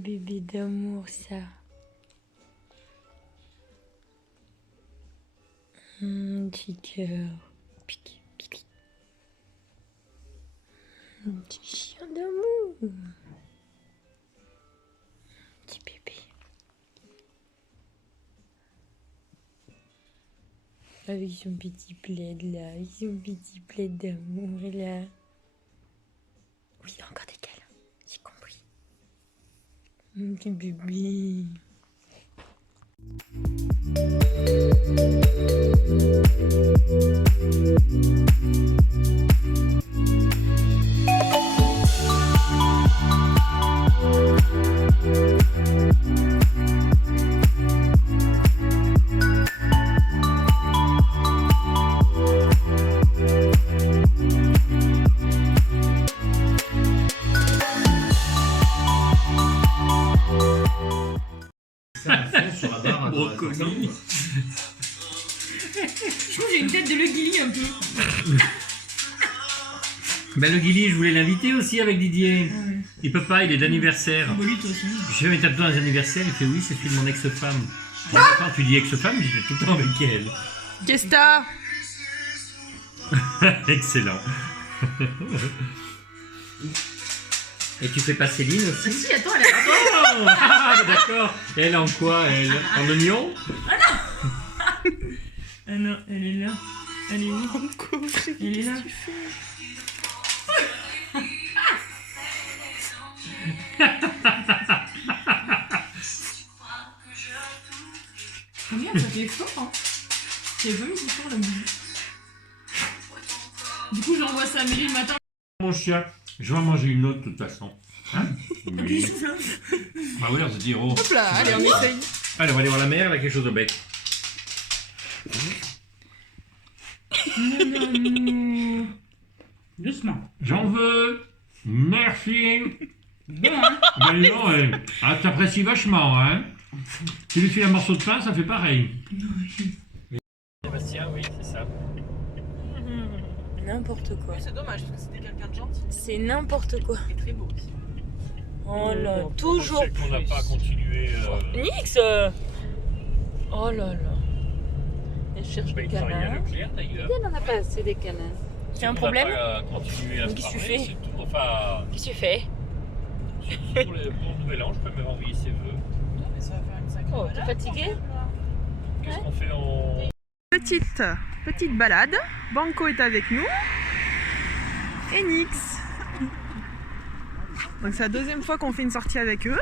bébé d'amour, ça. Petit cœur. Pipi, pipi. Petit chien d'amour. Petit bébé. Avec son petit plaid là, avec son petit plaid d'amour là. Oui, encore des câlins, j'ai compris. Mon petit bébé. Sur la barre, brocoli. Je trouve que j'ai une tête de Le Guilly un peu. Ben le Guilly, je voulais l'inviter aussi avec Didier. Ah ouais. Il peut pas, il est d'anniversaire. Bon, lui, de toute façon. Je fais mes tapes dans les anniversaires, il fait oui, c'est celui de mon ex-femme. Quand tu dis ex-femme, j'étais tout le temps avec elle. Qu'est-ce que t'as? Excellent. Et tu fais pas Céline Ah aussi? si, attends, elle est là. Oh ah, d'accord. Elle en quoi, elle? En oignon? Ah non, elle est là. Elle est où? Elle est là. Regarde, ça fait fort, hein. J'avais pas mis si fort la musique. Du coup, j'envoie ça à Amélie le matin. Mon chien, je vais en manger une autre de toute façon. Hein? Et puis il Oui. souffle. Ah oui, on se dit, oh. Hop là, allez, on essaye. Allez, on va aller voir la mère, elle a quelque chose au bec. Doucement. J'en veux. Merci. Bon, hein. Ben non, t'apprécies vachement, hein. Tu lui fais un morceau de pain, ça fait pareil. Sébastien, oui, c'est ça. N'importe quoi. C'est dommage parce que c'était quelqu'un de gentil. C'est n'importe quoi. Et très beau aussi. Oh là, toujours On n'a pas continué. Nix. Oh là là. Elle cherche des canins. Leclerc d'ailleurs. Elle n'en a pas assez des canins. C'est un problème? Continuer à se Qu'est-ce que tu parler, fais? c'est tout. Enfin, Qu'est-ce que tu fais? pour le nouvel an, je peux même envoyer ses vœux. Mais ça va faire une sacrée Oh, t'es fatigué? Qu'est-ce qu'on fait en. Petite balade. Banco est avec nous. Et Nix. Donc c'est la deuxième fois qu'on fait une sortie avec eux.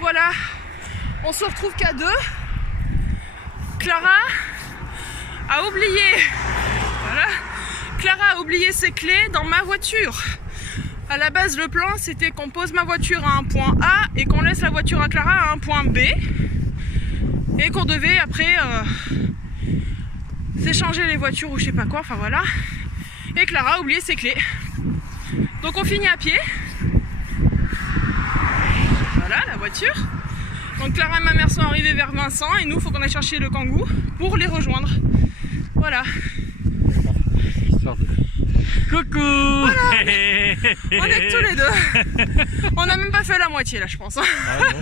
Voilà, on se retrouve qu'à deux. Clara a oublié, voilà, Clara a oublié ses clés dans ma voiture. À la base, le plan, c'était qu'on pose ma voiture à un point A et qu'on laisse la voiture à Clara à un point B. Et qu'on devait après s'échanger les voitures ou je sais pas quoi, enfin voilà. Et Clara a oublié ses clés. Donc on finit à pied. Voilà la voiture. Donc Clara et ma mère sont arrivées vers Vincent et nous, il faut qu'on aille chercher le kangou pour les rejoindre. Voilà. Histoire de. Coucou. Voilà. On est que tous les deux. On n'a même pas fait la moitié là, je pense. Ah, non.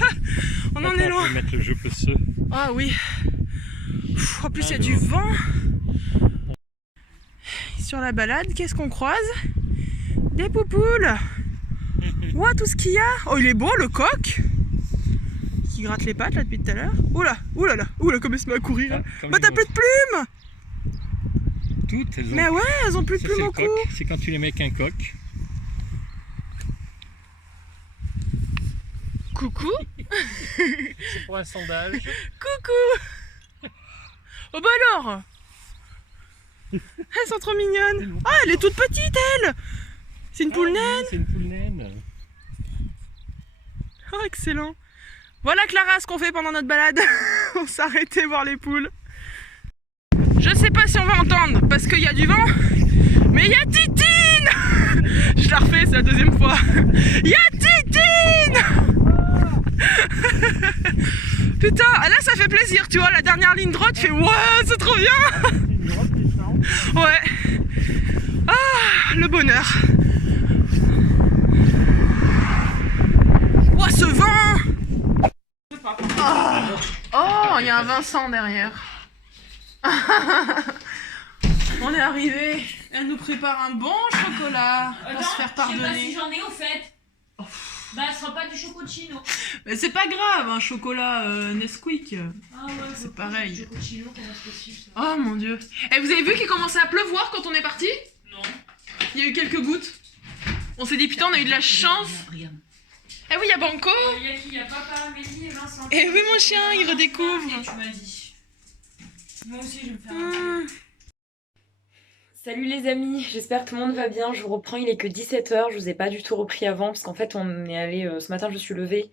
On en est loin. On peut mettre le jeu pesseux. Ah oui. En plus, il y a du vent. Sur la balade, qu'est-ce qu'on croise? Des poupoules. Ouah, tout ce qu'il y a. Oh, il est beau, le coq. Qui gratte les pattes là depuis tout à l'heure. Oula, oulala, oula, comme elle se met à courir. Bah, t'as plus de plumes. Toutes, elles ont. Mais ouais, elles ont plus de Ça, plumes c'est au le cou. coq. C'est quand tu les mets avec un coq. Coucou. C'est pour un sondage. Coucou. Oh bah alors. Elles sont trop mignonnes. Ah, elle est toute petite, elle. C'est une poule naine. C'est une poule naine. Oh, excellent. Voilà Clara ce qu'on fait pendant notre balade. On s'est arrêté voir les poules. Je sais pas si on va entendre parce qu'il y a du vent, mais il y a Titine. Je la refais, c'est la deuxième fois. Il y a Titine. Putain, là ça fait plaisir, tu vois, la dernière ligne droite, tu fais ouais, c'est trop bien. Ouais. Ah, le bonheur. Ouah, ce vent. Oh, il y a un Vincent derrière. On est arrivé. Elle nous prépare un bon chocolat pour se faire pardonner. Je sais pas si j'en ai au fait. Bah, ce sera pas du chococino. Mais c'est pas grave, un chocolat Nesquik. Ah ouais, C'est pareil. Chococino, comment c'est possible ça? Oh mon dieu. Et vous avez vu qu'il commençait à pleuvoir quand on est parti? Non. Il y a eu quelques gouttes. On s'est dit putain, on a eu de la chance. Regarde. Eh oui, il y a Banco. Il y a qui? Il y a papa, Amélie et Vincent. Eh oui, mon chien, il redécouvre. Tu m'as dit. Moi aussi, je vais me faire un Salut les amis, j'espère que tout le monde va bien. Je vous reprends, il est que 17h, je vous ai pas du tout repris avant parce qu'en fait on est allé, ce matin je suis levée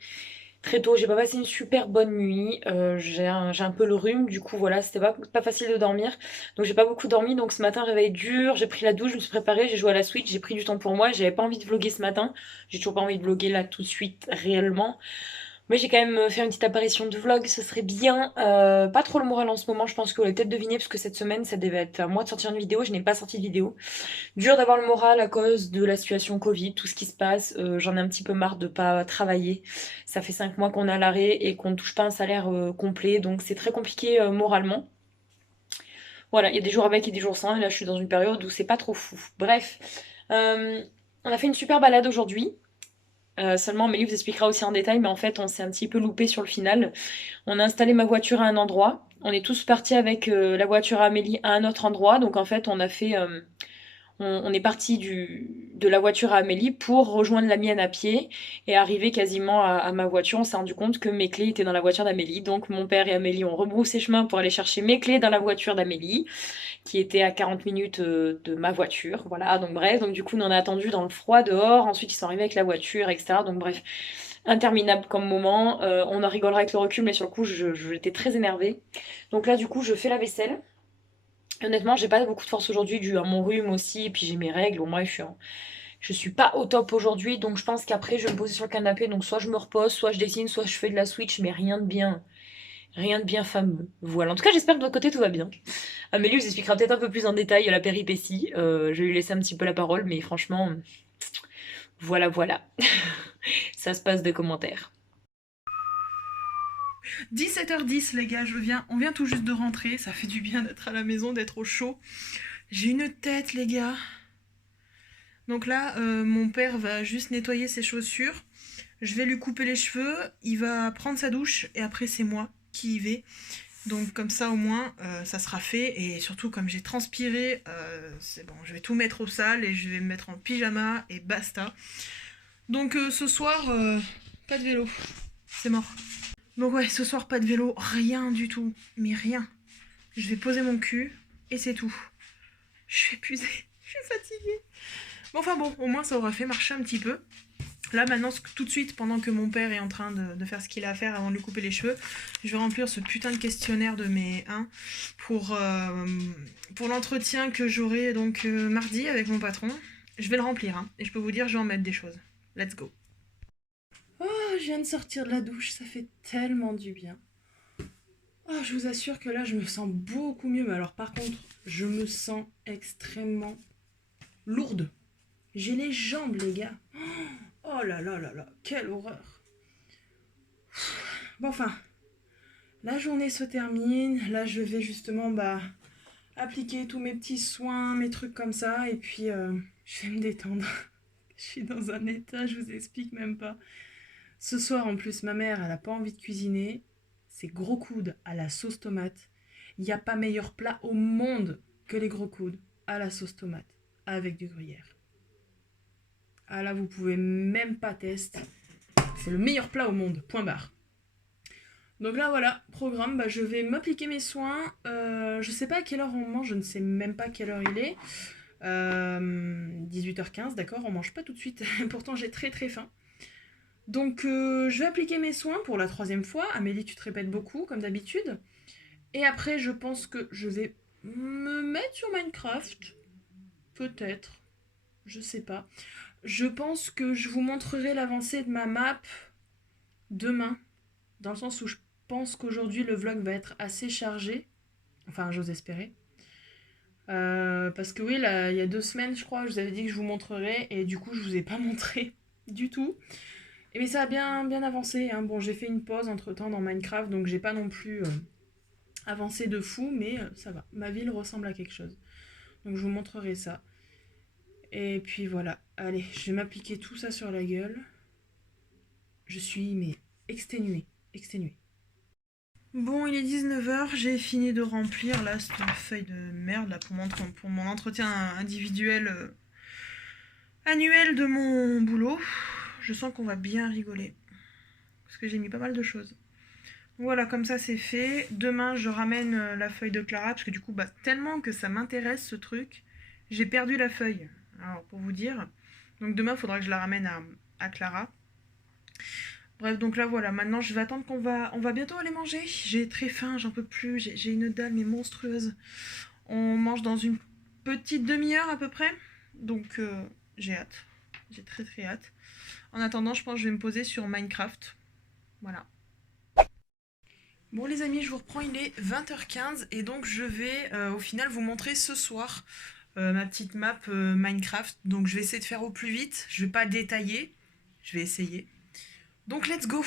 très tôt, j'ai pas passé une super bonne nuit, j'ai un peu le rhume, du coup voilà, c'était pas facile de dormir, donc j'ai pas beaucoup dormi, donc ce matin réveil dur, j'ai pris la douche, je me suis préparée, j'ai joué à la Switch, j'ai pris du temps pour moi, j'avais pas envie de vlogger ce matin, j'ai toujours pas envie de vlogger là tout de suite réellement. Mais j'ai quand même fait une petite apparition de vlog, ce serait bien. Pas trop le moral en ce moment, je pense que vous l'avez peut-être deviné, parce que cette semaine, ça devait être à moi de sortir une vidéo, je n'ai pas sorti de vidéo. Dur d'avoir le moral à cause de la situation Covid, tout ce qui se passe. J'en ai un petit peu marre de pas travailler. Ça fait 5 mois qu'on est à l'arrêt et qu'on ne touche pas un salaire complet, donc c'est très compliqué moralement. Voilà, il y a des jours avec et des jours sans, et là je suis dans une période où c'est pas trop fou. Bref, on a fait une super balade aujourd'hui. Seulement Amélie vous expliquera aussi en détail, mais en fait on s'est un petit peu loupé sur le final. On a installé ma voiture à un endroit, on est tous partis avec la voiture à Amélie à un autre endroit, donc en fait on a fait... on est parti de la voiture à Amélie pour rejoindre la mienne à pied et arriver quasiment à ma voiture. On s'est rendu compte que mes clés étaient dans la voiture d'Amélie, donc mon père et Amélie ont rebroussé chemin pour aller chercher mes clés dans la voiture d'Amélie, qui était à 40 minutes de ma voiture. Voilà, donc bref, donc du coup on en a attendu dans le froid dehors, ensuite ils sont arrivés avec la voiture, etc. Donc bref, interminable comme moment. On en rigolera avec le recul, mais sur le coup j'étais très énervée. Donc là du coup je fais la vaisselle. Honnêtement, j'ai pas beaucoup de force aujourd'hui dû à mon rhume aussi, et puis j'ai mes règles. Bon, bref, je suis pas au top aujourd'hui, donc je pense qu'après je vais me poser sur le canapé. Donc soit je me repose, soit je dessine, soit je fais de la Switch, mais rien de bien fameux. Voilà. En tout cas, j'espère que de votre côté tout va bien. Amélie vous expliquera peut-être un peu plus en détail la péripétie. Je vais lui laisser un petit peu la parole, mais franchement, voilà. Ça se passe de commentaires. 17h10 les gars, on vient tout juste de rentrer, ça fait du bien d'être à la maison, d'être au chaud. J'ai une tête les gars. Donc là, mon père va juste nettoyer ses chaussures. Je vais lui couper les cheveux, il va prendre sa douche et après c'est moi qui y vais. Donc comme ça au moins ça sera fait et surtout comme j'ai transpiré, c'est bon, je vais tout mettre au sale et je vais me mettre en pyjama et basta. Donc ce soir, pas de vélo, c'est mort. Donc ouais, ce soir pas de vélo, rien du tout, mais rien. Je vais poser mon cul et c'est tout. Je suis épuisée, je suis fatiguée. Bon enfin bon, au moins ça aura fait marcher un petit peu. Là maintenant, tout de suite, pendant que mon père est en train de faire ce qu'il a à faire avant de lui couper les cheveux, je vais remplir ce putain de questionnaire de mes 1 pour l'entretien que j'aurai donc mardi avec mon patron. Je vais le remplir hein, et je peux vous dire, je vais en mettre des choses. Let's go. Oh, je viens de sortir de la douche, ça fait tellement du bien. Oh, je vous assure que là, je me sens beaucoup mieux. Mais alors par contre, je me sens extrêmement lourde. J'ai les jambes, les gars. Oh là là là là, quelle horreur. Bon, enfin, la journée se termine. Là, je vais justement appliquer tous mes petits soins, mes trucs comme ça. Et puis, je vais me détendre. Je suis dans un état, je vous explique même pas. Ce soir, en plus, ma mère, elle n'a pas envie de cuisiner. C'est gros coudes à la sauce tomate. Il n'y a pas meilleur plat au monde que les gros coudes à la sauce tomate avec du gruyère. Ah là, vous pouvez même pas tester. C'est le meilleur plat au monde, point barre. Donc là voilà, programme, bah, je vais m'appliquer mes soins. Je sais pas à quelle heure on mange, je ne sais même pas quelle heure il est. 18h15, d'accord, on mange pas tout de suite, pourtant j'ai très très faim. Donc je vais appliquer mes soins pour la 3e fois. Amélie, tu te répètes beaucoup comme d'habitude. Et après je pense que je vais me mettre sur Minecraft. Peut-être. Je sais pas. Je pense que je vous montrerai l'avancée de ma map demain. Dans le sens où je pense qu'aujourd'hui le vlog va être assez chargé. Enfin, j'ose espérer. Parce que oui, là, il y a 2 semaines, je crois, je vous avais dit que je vous montrerai. Et du coup, je vous ai pas montré du tout. Et mais ça a bien avancé. Hein. Bon, j'ai fait une pause entre-temps dans Minecraft. Donc j'ai pas non plus avancé de fou. Mais ça va. Ma ville ressemble à quelque chose. Donc je vous montrerai ça. Et puis voilà. Allez, je vais m'appliquer tout ça sur la gueule. Je suis, mais exténuée. Bon, il est 19h, j'ai fini de remplir là cette feuille de merde là pour mon entretien individuel annuel de mon boulot. Je sens qu'on va bien rigoler parce que j'ai mis pas mal de choses. Voilà, comme ça c'est fait. Demain je ramène la feuille de Clara parce que du coup bah tellement que ça m'intéresse ce truc, j'ai perdu la feuille. Alors pour vous dire, donc demain il faudra que je la ramène à Clara. Bref, donc là voilà, maintenant je vais attendre on va bientôt aller manger. J'ai très faim, j'en peux plus, j'ai une dalle mais monstrueuse. On mange dans une petite demi-heure à peu près. Donc j'ai hâte, j'ai très très hâte. En attendant, je pense que je vais me poser sur Minecraft. Voilà. Bon les amis, je vous reprends, il est 20h15 et donc je vais au final vous montrer ce soir ma petite map Minecraft. Donc je vais essayer de faire au plus vite, je vais pas détailler, je vais essayer. Donc let's go.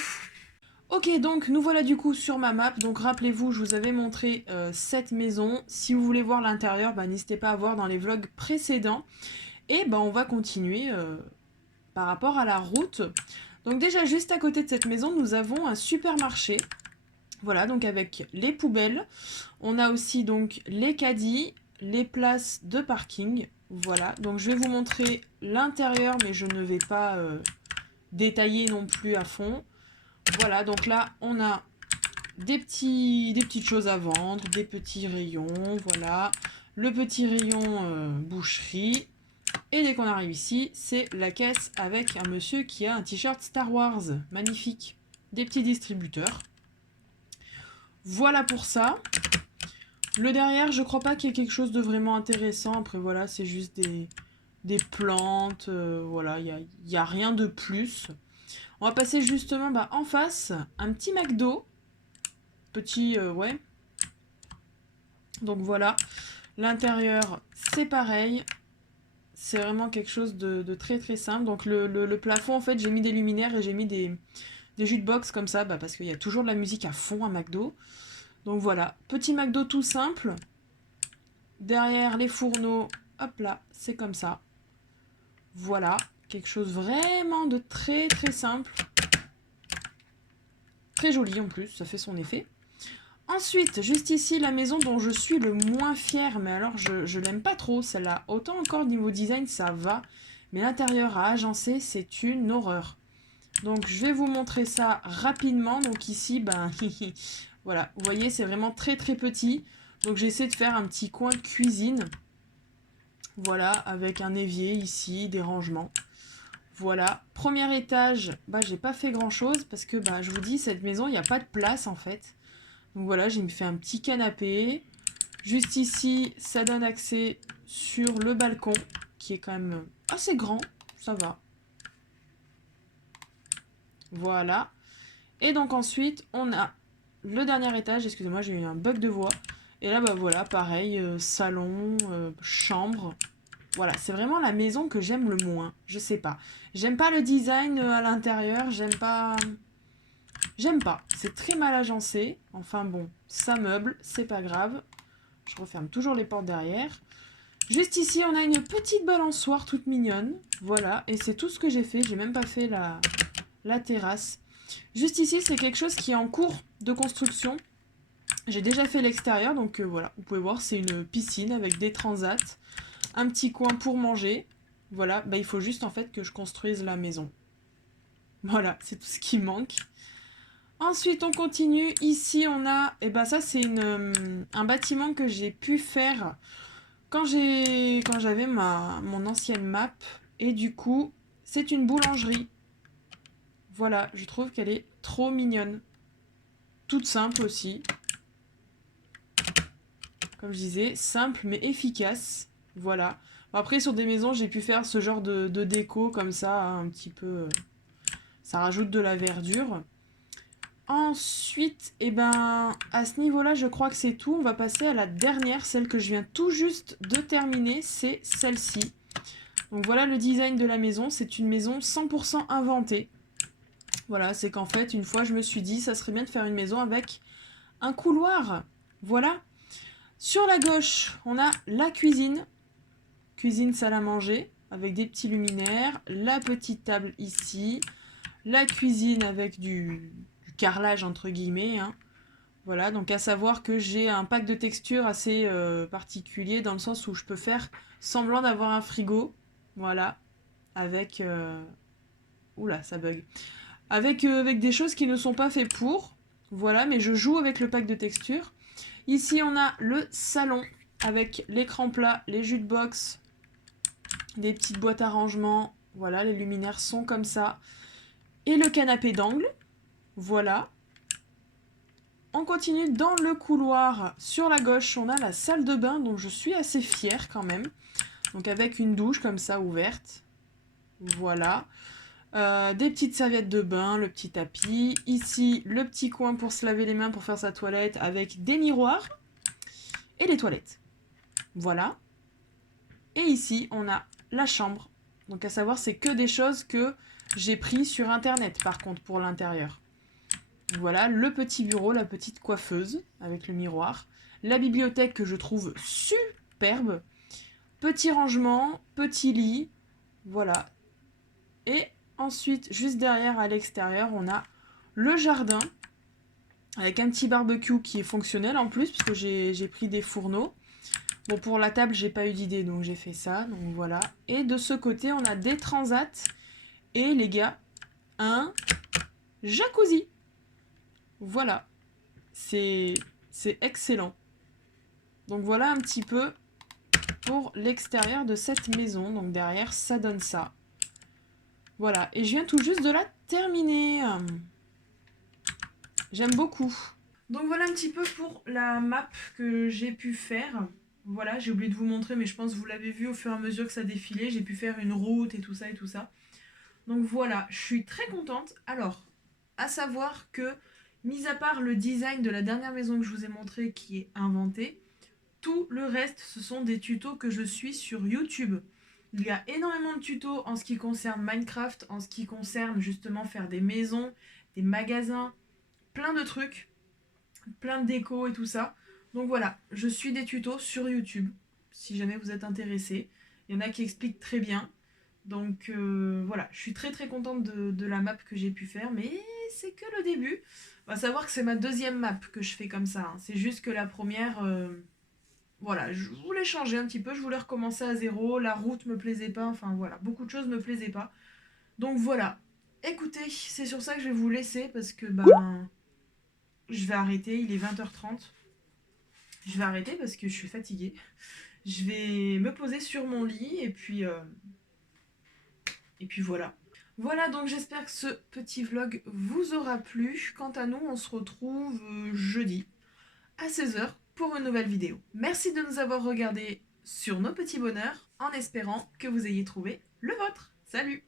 Ok, donc nous voilà du coup sur ma map. Donc rappelez-vous, je vous avais montré cette maison. Si vous voulez voir l'intérieur, bah, n'hésitez pas à voir dans les vlogs précédents. Et bah, on va continuer par rapport à la route. Donc déjà juste à côté de cette maison, nous avons un supermarché. Voilà, donc avec les poubelles. On a aussi donc les caddies, les places de parking. Voilà, donc je vais vous montrer l'intérieur, mais je ne vais pas détailler non plus à fond. Voilà, donc là on a des petites choses à vendre, des petits rayons, voilà. Le petit rayon boucherie. Et dès qu'on arrive ici, c'est la caisse avec un monsieur qui a un t-shirt Star Wars. Magnifique. Des petits distributeurs. Voilà pour ça. Le derrière, je crois pas qu'il y ait quelque chose de vraiment intéressant. Après voilà, c'est juste des plantes. Voilà, il n'y a rien de plus. On va passer justement en face, un petit McDo. Petit, ouais. Donc voilà. L'intérieur, c'est pareil. C'est vraiment quelque chose de très très simple. Donc le plafond, en fait, j'ai mis des luminaires et j'ai mis des jukebox comme ça, parce qu'il y a toujours de la musique à fond à McDo. Donc voilà, petit McDo tout simple. Derrière les fourneaux, hop là, c'est comme ça. Voilà, quelque chose vraiment de très très simple. Très joli en plus, ça fait son effet. Ensuite, juste ici, la maison dont je suis le moins fière, mais alors je l'aime pas trop, celle-là. Autant encore niveau design, ça va, mais l'intérieur à agencer, c'est une horreur. Donc je vais vous montrer ça rapidement. Donc ici, voilà, vous voyez, c'est vraiment très très petit. Donc j'ai essayé de faire un petit coin de cuisine. Voilà, avec un évier ici, des rangements. Voilà, premier étage, j'ai pas fait grand chose parce que je vous dis, cette maison, il n'y a pas de place en fait. Donc voilà, j'ai fait un petit canapé. Juste ici, ça donne accès sur le balcon, qui est quand même assez grand, ça va. Voilà. Et donc ensuite, on a le dernier étage, excusez-moi, j'ai eu un bug de voix. Et là, voilà, pareil, salon, chambre. Voilà, c'est vraiment la maison que j'aime le moins, je sais pas. J'aime pas le design à l'intérieur, j'aime pas... c'est très mal agencé. Enfin bon, ça meuble, c'est pas grave. Je referme toujours les portes derrière. Juste ici, on a une petite balançoire toute mignonne. Voilà, et c'est tout ce que j'ai fait. J'ai même pas fait la terrasse. Juste ici, c'est quelque chose qui est en cours de construction. J'ai déjà fait l'extérieur, donc voilà. Vous pouvez voir, c'est une piscine avec des transats. Un petit coin pour manger. Voilà, il faut juste en fait que je construise la maison. Voilà, c'est tout ce qui manque. Ensuite, on continue. Ici, on a... Et ben ça, c'est un bâtiment que j'ai pu faire quand j'avais mon ancienne map. Et du coup, c'est une boulangerie. Voilà, je trouve qu'elle est trop mignonne. Toute simple aussi. Comme je disais, simple mais efficace. Voilà. Bon, après, sur des maisons, j'ai pu faire ce genre de déco comme ça, un petit peu... ça rajoute de la verdure. Ensuite, eh ben, à ce niveau-là, je crois que c'est tout. On va passer à la dernière, celle que je viens tout juste de terminer, c'est celle-ci. Donc voilà le design de la maison. C'est une maison 100% inventée. Voilà, c'est qu'en fait, une fois, je me suis dit, ça serait bien de faire une maison avec un couloir. Voilà. Sur la gauche, on a la cuisine. Cuisine salle à manger, avec des petits luminaires. La petite table ici. La cuisine avec du carrelage entre guillemets, hein. Voilà, donc à savoir que j'ai un pack de textures assez particulier dans le sens où je peux faire semblant d'avoir un frigo, voilà, avec... Oula, ça bug. Avec des choses qui ne sont pas faites pour, voilà, mais je joue avec le pack de textures. Ici, on a le salon avec l'écran plat, les jukebox, des petites boîtes à rangement, voilà, les luminaires sont comme ça. Et le canapé d'angle. Voilà. On continue dans le couloir. Sur la gauche, on a la salle de bain, dont je suis assez fière quand même. Donc avec une douche comme ça ouverte. Voilà. Des petites serviettes de bain, le petit tapis. Ici, le petit coin pour se laver les mains, pour faire sa toilette, avec des miroirs. Et les toilettes. Voilà. Et ici, on a la chambre. Donc à savoir, c'est que des choses que j'ai pris sur internet par contre pour l'intérieur. Voilà, le petit bureau, la petite coiffeuse avec le miroir. La bibliothèque que je trouve superbe. Petit rangement, petit lit. Voilà. Et ensuite, juste derrière à l'extérieur, on a le jardin. Avec un petit barbecue qui est fonctionnel en plus, parce que j'ai pris des fourneaux. Bon, pour la table, j'ai pas eu d'idée, donc j'ai fait ça. Donc voilà. Et de ce côté, on a des transats. Et les gars, un jacuzzi. Voilà. C'est excellent. Donc voilà un petit peu pour l'extérieur de cette maison. Donc derrière, ça donne ça. Voilà. Et je viens tout juste de la terminer. J'aime beaucoup. Donc voilà un petit peu pour la map que j'ai pu faire. Voilà, j'ai oublié de vous montrer, mais je pense que vous l'avez vu au fur et à mesure que ça défilait. J'ai pu faire une route et tout ça et tout ça. Donc voilà, je suis très contente. Alors, à savoir que, mis à part le design de la dernière maison que je vous ai montré qui est inventé, tout le reste, ce sont des tutos que je suis sur YouTube. Il y a énormément de tutos en ce qui concerne Minecraft, en ce qui concerne justement faire des maisons, des magasins, plein de trucs, plein de déco et tout ça. Donc voilà, je suis des tutos sur YouTube, si jamais vous êtes intéressés. Il y en a qui expliquent très bien. Donc voilà, je suis très très contente de la map que j'ai pu faire, mais c'est que le début. On va savoir que c'est ma deuxième map que je fais comme ça, hein. C'est juste que la première, voilà, je voulais changer un petit peu, je voulais recommencer à zéro, la route me plaisait pas, enfin voilà, beaucoup de choses me plaisaient pas. Donc voilà, écoutez, c'est sur ça que je vais vous laisser parce que ben, je vais arrêter, il est 20h30. Je vais arrêter parce que je suis fatiguée. Je vais me poser sur mon lit et puis voilà. Voilà, donc j'espère que ce petit vlog vous aura plu. Quant à nous, on se retrouve jeudi à 16h pour une nouvelle vidéo. Merci de nous avoir regardés sur nos petits bonheurs, en espérant que vous ayez trouvé le vôtre. Salut!